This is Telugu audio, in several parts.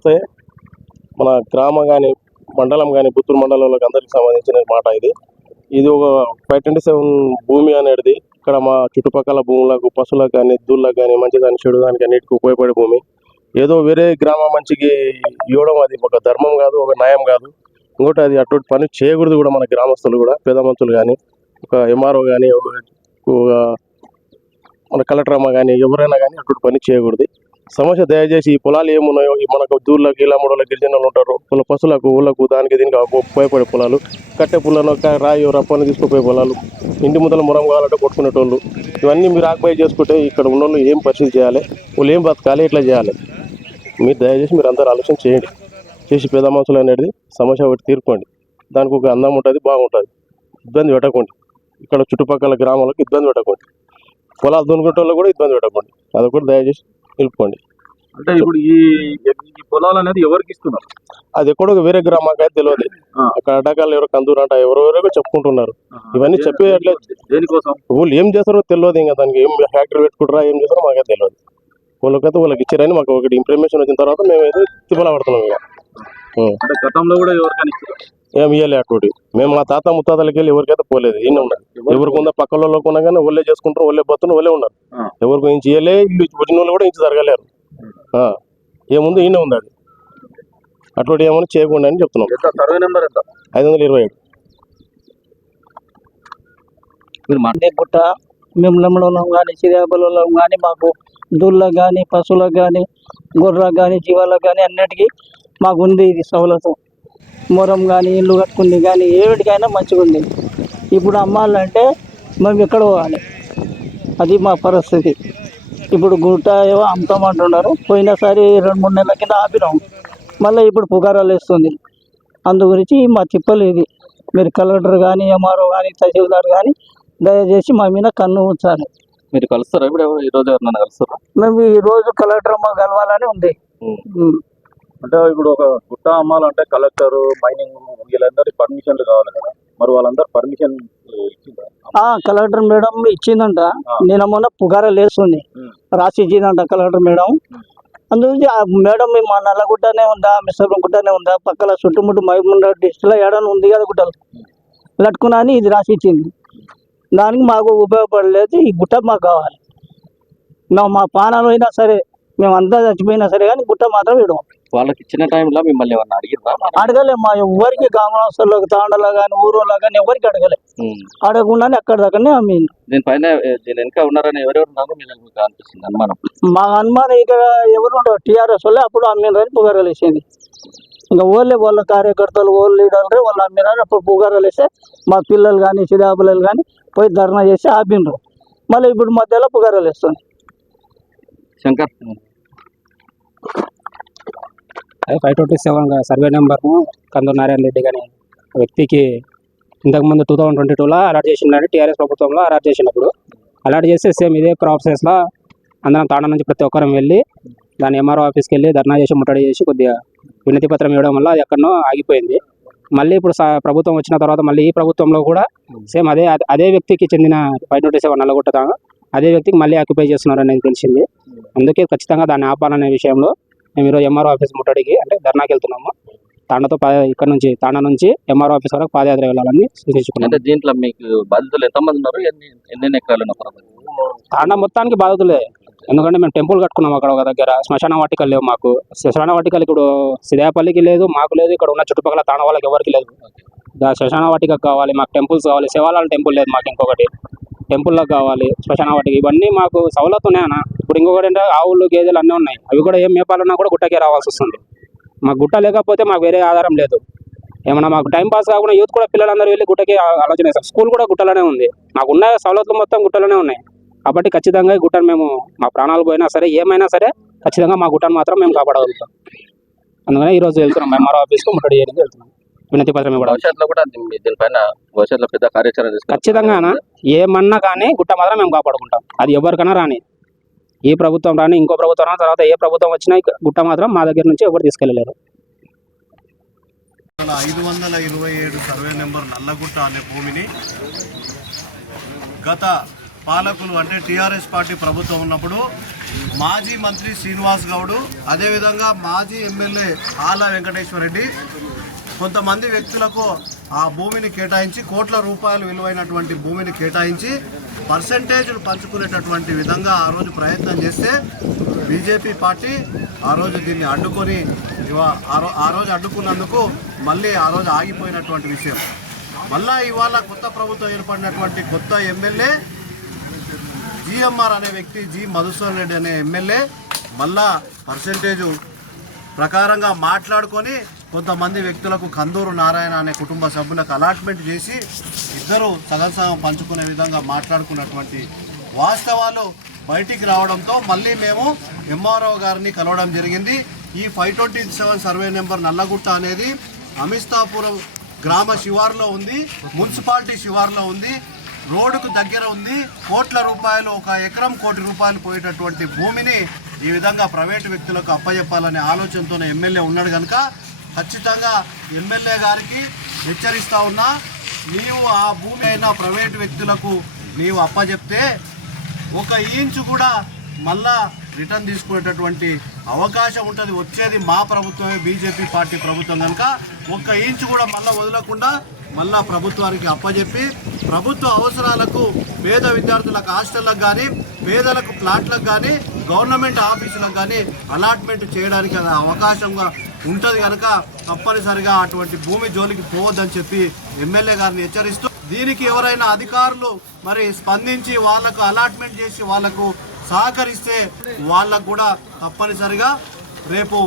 వస్తే మన గ్రామ కానీ మండలం కానీ పుత్తూరు మండలంలోకి అందరికి సంబంధించిన మాట ఇది. ఇది ఒక ఫైవ్ ట్వంటీ సెవెన్ భూమి అనేది ఇక్కడ మా చుట్టుపక్కల భూములకు పశువులకు కానీ దూళ్ళకు కానీ మంచి కానీ చెడు కానీ అన్నిటికీ ఉపయోగపడే భూమి. ఏదో వేరే గ్రామ మంచికి ఇవ్వడం అది ఒక ధర్మం కాదు ఒక న్యాయం కాదు. ఇంకోటి అది అటువంటి పని చేయకూడదు కూడా మన గ్రామస్తులు కూడా పేద మంతులు కానీ ఒక ఎంఆర్ఓ కానీ ఒక మన కలెక్టర్ అమ్మ కానీ ఎవరైనా కానీ అటువంటి పని చేయకూడదు. సమస్య దయచేసి ఈ పొలాలు ఏమున్నాయో ఈ మనకు దూర్లకి ఇలా మూడోళ్ళ గిరిజనులు ఉంటారు. వాళ్ళ పశువులకు ఊళ్ళకు దానికి దీనికి ఉపయోగపడే పొలాలు. కట్టె పుల్లను రాయి రప్పని తీసుకుపోయే పొలాలు. ఇంటి ముందల మురం కావాలంటే కొట్టుకునేటోళ్ళు. ఇవన్నీ మీరు ఆక్యుపై చేసుకుంటే ఇక్కడ ఉన్న వాళ్ళు ఏం పరిస్థితి చేయాలి? వాళ్ళు ఏం బతకాలి? ఇట్లా చేయాలి? మీరు దయచేసి మీరు అందరూ ఆలోచన చేయండి. చేసి పెద్ద మనుషులు అనేది సమస్య ఒకటి తీర్కోండి. దానికి ఒక అందం ఉంటుంది బాగుంటుంది. ఇబ్బంది పెట్టకండి. ఇక్కడ చుట్టుపక్కల గ్రామాలకు ఇబ్బంది పెట్టకండి. పొలాలు దున్నుకునే కూడా ఇబ్బంది పెట్టకండి. అదొకటి దయచేసి నిలుపుకోండి అంటే ఇప్పుడు ఈ ఈ పొలాలు అనేది ఎవరికి ఇస్తున్నారు? అది ఎక్కడో వేరే గ్రామానికి అయితే తెలియదు. అక్కడ అడ్డకాలు ఎవరో కందూరు అంట ఎవరెవరో చెప్పుకుంటున్నారు. ఇవన్నీ చెప్పే అట్లే దేనికోసం? వాళ్ళు ఏం చేస్తారో తెలియదు ఇంకా దానికి. ఏం ఫ్యాక్టరీ పెట్టుకుంటారా ఏం చేస్తారో మాకైతే తెలియదు వాళ్ళకైతే వాళ్ళకి ఇచ్చారని మాకు ఒకటి ఇన్ఫర్మేషన్ వచ్చిన తర్వాత మేము అయితే తిప్పల పడుతున్నాం ఇక. గతంలో కూడా ఎవరికైనా ఇస్తున్నారు ఏం ఇవ్వలే అటువంటి మేము మా తాత ముత్తాతలకి వెళ్ళి ఎవరికైతే పోలేదు ఈయన ఉన్నారు. ఎవరికి ఉందో పక్కల ఉన్నా కానీ వాళ్ళే చేసుకుంటారు వాళ్ళే బతున్న వాళ్ళే ఉన్నారు. ఎవరికి ఇంచి ఇయ్యలే ఇల్లు పుట్టిన వాళ్ళు కూడా ఇంచి జరగలేరు. ఆ. ఏముంది? ఈయన ఉంది అది. అటువంటి ఏమైనా చేయకుండా అని చెప్తున్నాం. ఐదు వందల ఇరవై ఏడు. మీరు మా- అంటే గుట్ట మిమ్మలంలో కానీ చిరాపలలో కానీ మాకు దూళ్ళకు కానీ పశువులకు కానీ గొర్రెలకు కానీ జీవాలకు కానీ అన్నిటికీ మాకు ఉంది ఇది సౌలతం మొరం కానీ ఇల్లు కట్టుకుంది కానీ ఏవిటికైనా మంచిగా ఉంది ఇప్పుడు అమ్మాలంటే మేము ఎక్కడ పోవాలి? అది మా పరిస్థితి. ఇప్పుడు గుట్ట ఏవో అమ్ముతామంటున్నారు పోయినసారి రెండు మూడు నెలల కింద ఆపినాం. మళ్ళీ ఇప్పుడు పుకారాలు వేస్తుంది. అందు గురించి మా తిప్పలు ఇది మీరు కలెక్టర్ కానీ ఎంఆర్ఓ కానీ తహసీల్దార్ కానీ దయచేసి మా మీద కన్ను ఉంచాలి. మీరు కలుస్తారా? ఇప్పుడు ఎవరు ఈ రోజు ఎవరినైనా కలుస్తారా? మేము ఈ రోజు కలెక్టర్ అమ్మ కలవాలని ఉంది. అంటే ఇప్పుడు ఒక గుట్ట అమ్మాలంటే కలెక్టర్ మైనింగ్ వీళ్ళందరి పర్మిషన్లు కావాలి కదా. మరి వాళ్ళందరూ పర్మిషన్ ఇచ్చిందా కలెక్టర్ మేడం ఇచ్చిందంట. ఆ. నిన్న మొన్న పుగారా లేస్తుంది. రాసి ఇచ్చిందంట కలెక్టర్ మేడం. ఆ మేడం మా నల్లగుట్టనే ఉందా మిశ్రమ గుట్టనే ఉందా పక్కల చుట్టుముట్టు మైముండ డిస్ట్రిక్ట్లో ఏడని ఉంది కదా గుట్టలు. లట్టుకున్నా అని ఇది రాసి ఇచ్చింది. దానికి మాకు ఉపయోగపడలేదు ఈ గుట్ట మాకు కావాలి. మా పానాలు అయినా సరే మేము అంతా చచ్చిపోయినా సరే కానీ గుట్ట మాత్రం ఇవ్వడం వాళ్ళకి ఇచ్చిన టైంలో మిమ్మల్ని ఏమన్నా అడిగిందా అడగలే మా ఎవరికి గ్రామస్తులకు తాండలో కానీ ఊరోలో కానీ ఎవరికి అడగలే. అడగకుండానే అక్కడ దాకానే అమ్మింది దీనిపైన దీని వెనక ఉన్నారని ఎవరెవరు ఉన్నారో? మీకు అనిపిస్తుంది అనుమానం. మా అనుమానం ఇక్కడ ఎవరు ఉండరు? టీఆర్ఎస్ వాళ్ళే అప్పుడు అమ్మిండ్రని పుగారాలు వేసింది ఇంకా ఓళ్ళే వాళ్ళ కార్యకర్తలు ఓళ్ళు లీడర్లు వాళ్ళు అమ్మిరని అప్పుడు పుగారాలు వేస్తే మా పిల్లలు కానీ చిదా పిల్లలు కానీ పోయి ధర్నా చేసి ఆపిండ్రు. మళ్ళీ ఇప్పుడు మధ్యలో పుగారాలు వేస్తుంది Shankar. Five twenty seven survey నెంబర్ను కందు నారాయణ రెడ్డి కానీ వ్యక్తికి ఇంతకుముందు టూ థౌజండ్ ట్వంటీ టూలో అలాట్ చేసిండే టీఆర్ఎస్ ప్రభుత్వంలో అలాట్ చేసినప్పుడు. అలాట్ చేస్తే సేమ్ ఇదే ప్రాసెస్లో అందరం తాండ నుంచి ప్రతి ఒక్కరం వెళ్ళి దాని ఎంఆర్ఓ ఆఫీస్కి వెళ్ళి ధర్నా చేసి ముట్టడి చేసి కొద్దిగా వినతి పత్రం ఇవ్వడం వల్ల అది ఎక్కడనో ఆగిపోయింది. మళ్ళీ ఇప్పుడు సా- ప్రభుత్వం వచ్చిన తర్వాత మళ్ళీ ఈ ప్రభుత్వంలో కూడా సేమ్ అదే అదే వ్యక్తికి చెందిన ఫైవ్ ట్వంటీ సెవెన్ నల్లగొట్టతాను. అదే వ్యక్తికి మళ్ళీ ఆక్యుపై చేస్తున్నారని తెలిసింది. అందుకే ఖచ్చితంగా దాన్ని ఆపాలనే విషయంలో మేము ఈరోజు ఎంఆర్ఓ ఆఫీస్ ముట్టడికి అంటే ధర్నాకి వెళ్తున్నాము. తాండతో ఇక్కడ నుంచి తాండా నుంచి ఎంఆర్ఓ ఆఫీస్ వరకు పాదయాత్ర వెళ్ళాలని సూచించుకున్నాం అంటే దీంట్లో మీకు బాధితులు ఎంతమంది ఉన్నారు? ఎన్ని ఎన్ని ఎకరాలు ఉన్నారు? తాండా మొత్తానికి బాధితులే. ఎందుకంటే మేము టెంపుల్ కట్టుకున్నాం అక్కడ ఒక దగ్గర. శ్మశాన వాటికలు లేవు మాకు. శ్మశాన వాటికలు ఇప్పుడు సిదాపల్లికి లేదు మాకు లేదు ఇక్కడ ఉన్న చుట్టుపక్కల తాండా వాళ్ళకి ఎవరికి లేదు. శ్మశాన వాటిక కావాలి మాకు టెంపుల్స్ కావాలి శివాలయం టెంపుల్ లేదు మాకు ఇంకొకటి. టెంపుల్లో కావాలి శ్మశాన వాటికి. ఇవన్నీ మాకు సవలత్ ఉన్నాయన్నా ఇప్పుడు ఇంకొకటి అంటే ఆవులు గేదెలు అన్నీ ఉన్నాయి. అవి కూడా ఏం మేపాలన్నా కూడా గుట్టకే రావాల్సి వస్తుంది. మాకు గుట్ట లేకపోతే మాకు వేరే ఆధారం లేదు. ఏమన్నా మాకు టైం పాస్ కాకుండా యూత్ కూడా పిల్లలందరూ వెళ్ళి గుట్టకి ఆలోచన చేస్తారు. స్కూల్ కూడా గుట్టలోనే ఉంది. మాకు ఉన్న సవలతులు మొత్తం గుట్టలోనే ఉన్నాయి. కాబట్టి ఖచ్చితంగా ఈ గుట్టను మేము మా ప్రాణాలు పోయినా సరే ఏమైనా సరే ఖచ్చితంగా మా గుట్టను మాత్రం మేము కాపాడగలుగుతాం. అందుకనే ఈ రోజు వెళ్తున్నాం. ఎంఆర్ఓ ఆఫీస్కు ముట్టడి చేయడానికి వెళ్తున్నాం. వినతి పత్రం ఇవ్వడం. భవిష్యత్తులో కూడా దీని- దీనిపైన భవిష్యత్తులో పెద్ద కార్యాచరణ. ఖచ్చితంగా ఏమన్నా కానీ గుట్ట మాత్రం మేము కాపాడుకుంటాం. అది ఎవరికైనా రాని. ఈ ప్రభుత్వం రాని ఇంకో ప్రభుత్వం రాని తర్వాత ఏ ప్రభుత్వం వచ్చినా గుట్ట మాత్రం మా దగ్గర నుంచి ఎవరు తీసుకెళ్ళలేరు. ఐదు వందల ఇరవై ఏడు సర్వే నెంబర్ నల్లగుట్ట అనే భూమిని గత పాలకులు అంటే టీఆర్ఎస్ పార్టీ ప్రభుత్వం ఉన్నప్పుడు మాజీ మంత్రి శ్రీనివాస్ గౌడ్ అదేవిధంగా మాజీ ఎమ్మెల్యే ఆల వెంకటేశ్వర రెడ్డి కొంతమంది వ్యక్తులకు ఆ భూమిని కేటాయించి కోట్ల రూపాయలు విలువైనటువంటి భూమిని కేటాయించి పర్సంటేజ్లు పంచుకునేటటువంటి విధంగా ఆ రోజు ప్రయత్నం చేస్తే బీజేపీ పార్టీ ఆ రోజు దీన్ని అడ్డుకొని ఇవా- ఆ ఆ రోజు అడ్డుకున్నందుకు మళ్ళీ ఆ రోజు ఆగిపోయినటువంటి విషయం. మళ్ళా ఇవాళ కొత్త ప్రభుత్వం ఏర్పడినటువంటి కొత్త ఎమ్మెల్యే జిఎంఆర్ అనే వ్యక్తి జి మధుసూదన్ రెడ్డి అనే ఎమ్మెల్యే మళ్ళా పర్సంటేజు ప్రకారంగా మాట్లాడుకొని కొంతమంది వ్యక్తులకు కందూరు నారాయణ అనే కుటుంబ సభ్యులకు అలాట్మెంట్ చేసి ఇద్దరు సగం సగం పంచుకునే విధంగా మాట్లాడుకున్నటువంటి వాస్తవాలు బయటికి రావడంతో మళ్ళీ మేము ఎంఆర్ఓ గారిని కలవడం జరిగింది. ఈ five twenty seven survey number Nallagutta అనేది అమిస్తాపురం గ్రామ శివార్లో ఉంది మున్సిపాలిటీ శివార్లో ఉంది రోడ్డుకు దగ్గర ఉంది. కోట్ల రూపాయలు ఒక ఎకరం కోటి రూపాయలు పోయేటటువంటి భూమిని ఈ విధంగా ప్రైవేటు వ్యక్తులకు అప్పచెప్పాలనే ఆలోచనతోనే ఎమ్మెల్యే ఉన్నాడు కనుక ఖచ్చితంగా ఎమ్మెల్యే గారికి హెచ్చరిస్తా ఉన్నా నీవు ఆ భూమి అయినా ప్రైవేట్ వ్యక్తులకు నీవు అప్పచెప్తే ఒక ఇంచు కూడా మళ్ళా రిటర్న్ తీసుకునేటటువంటి అవకాశం ఉంటుంది. వచ్చేది మా ప్రభుత్వమే బీజేపీ పార్టీ ప్రభుత్వం కనుక ఒక్క ఇంచు కూడా మళ్ళా వదలకుండా మళ్ళా ప్రభుత్వానికి అప్పజెప్పి ప్రభుత్వ అవసరాలకు పేద విద్యార్థులకు హాస్టళ్ళకు కానీ పేదలకు ప్లాట్లకు కానీ గవర్నమెంట్ ఆఫీసులకు కానీ అలాట్మెంట్ చేయడానికి అది అవకాశంగా ఉంటుంది కనుక తప్పనిసరిగా అటువంటి భూమి జోలికి పోవద్దని చెప్పి ఎమ్మెల్యే గారిని హెచ్చరిస్తూ దీనికి ఎవరైనా అధికారులు మరి స్పందించి వాళ్ళకు అలాట్మెంట్ చేసి వాళ్ళకు సహకరిస్తే వాళ్ళకు కూడా తప్పనిసరిగా రేపు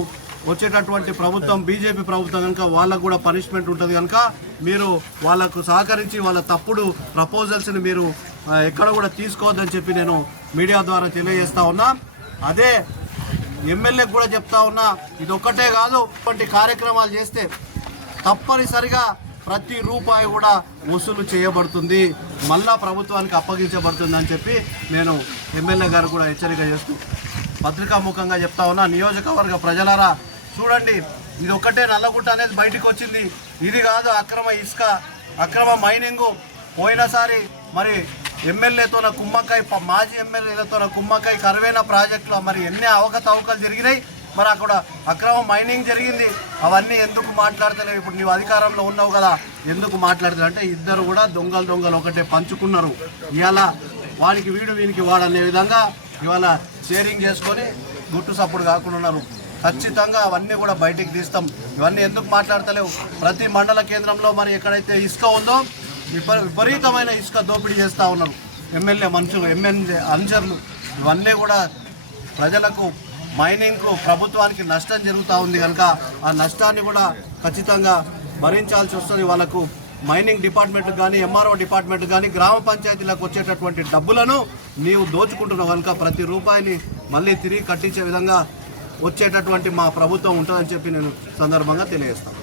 వచ్చేటటువంటి ప్రభుత్వం బీజేపీ ప్రభుత్వం కనుక వాళ్ళకు కూడా పనిష్మెంట్ ఉంటుంది కనుక మీరు వాళ్ళకు సహకరించి వాళ్ళ తప్పుడు ప్రపోజల్స్ని మీరు ఎక్కడ కూడా తీసుకోవద్దని చెప్పి నేను మీడియా ద్వారా తెలియజేస్తా ఉన్నా. అదే ఎమ్మెల్యేకి కూడా చెప్తా ఉన్నా ఇది ఒక్కటే కాదు ఇటువంటి కార్యక్రమాలు చేస్తే తప్పనిసరిగా ప్రతి రూపాయి కూడా వసూలు చేయబడుతుంది. మళ్ళా ప్రభుత్వానికి అప్పగించబడుతుంది అని చెప్పి నేను ఎమ్మెల్యే గారు కూడా హెచ్చరిక చేస్తూ పత్రికాముఖంగా చెప్తా ఉన్నా. నియోజకవర్గ ప్రజలారా చూడండి ఇది ఒక్కటే నల్లగుట్ట అనేది బయటికి వచ్చింది. ఇది కాదు అక్రమ ఇసుక అక్రమ మైనింగు. పోయినసారి మరి ఎమ్మెల్యేతో కుమ్మకాయ మాజీ ఎమ్మెల్యేలతో కుమ్మకాయ కరువైన ప్రాజెక్టులో మరి ఎన్ని అవకతవకలు జరిగినాయి? మరి అక్కడ అక్రమ మైనింగ్ జరిగింది. అవన్నీ ఎందుకు మాట్లాడతలేవు? ఇప్పుడు నీవు అధికారంలో ఉన్నావు కదా ఎందుకు మాట్లాడతావు అంటే ఇద్దరు కూడా దొంగలు దొంగలు ఒకటే పంచుకున్నారు. ఇవాళ వాడికి వీడు వీనికి వాడనే విధంగా ఇవాళ షేరింగ్ చేసుకొని గుట్టు సప్పుడు కాకుండా ఉన్నారు. ఖచ్చితంగా అవన్నీ కూడా బయటికి తీస్తాం. ఇవన్నీ ఎందుకు మాట్లాడతలేవు? ప్రతి మండల కేంద్రంలో మరి ఎక్కడైతే ఇసుక ఉందో విప విపరీతమైన ఇసుక దోపిడీ చేస్తూ ఉన్నారు. ఎమ్మెల్యే మనుషులు ఎమ్మెల్యే అనుచరులు ఇవన్నీ కూడా ప్రజలకు మైనింగ్కు ప్రభుత్వానికి నష్టం జరుగుతూ ఉంది కనుక ఆ నష్టాన్ని కూడా ఖచ్చితంగా భరించాల్సి వస్తుంది. వాళ్ళకు మైనింగ్ డిపార్ట్మెంట్ కానీ ఎంఆర్ఓ డిపార్ట్మెంట్ కానీ గ్రామ పంచాయతీలకు వచ్చేటటువంటి డబ్బులను నీవు దోచుకుంటున్నావు కనుక ప్రతి రూపాయిని మళ్ళీ తిరిగి కట్టించే విధంగా వచ్చేటటువంటి మా ప్రభుత్వం ఉంటుందని చెప్పి నేను సందర్భంగా తెలియజేస్తాను.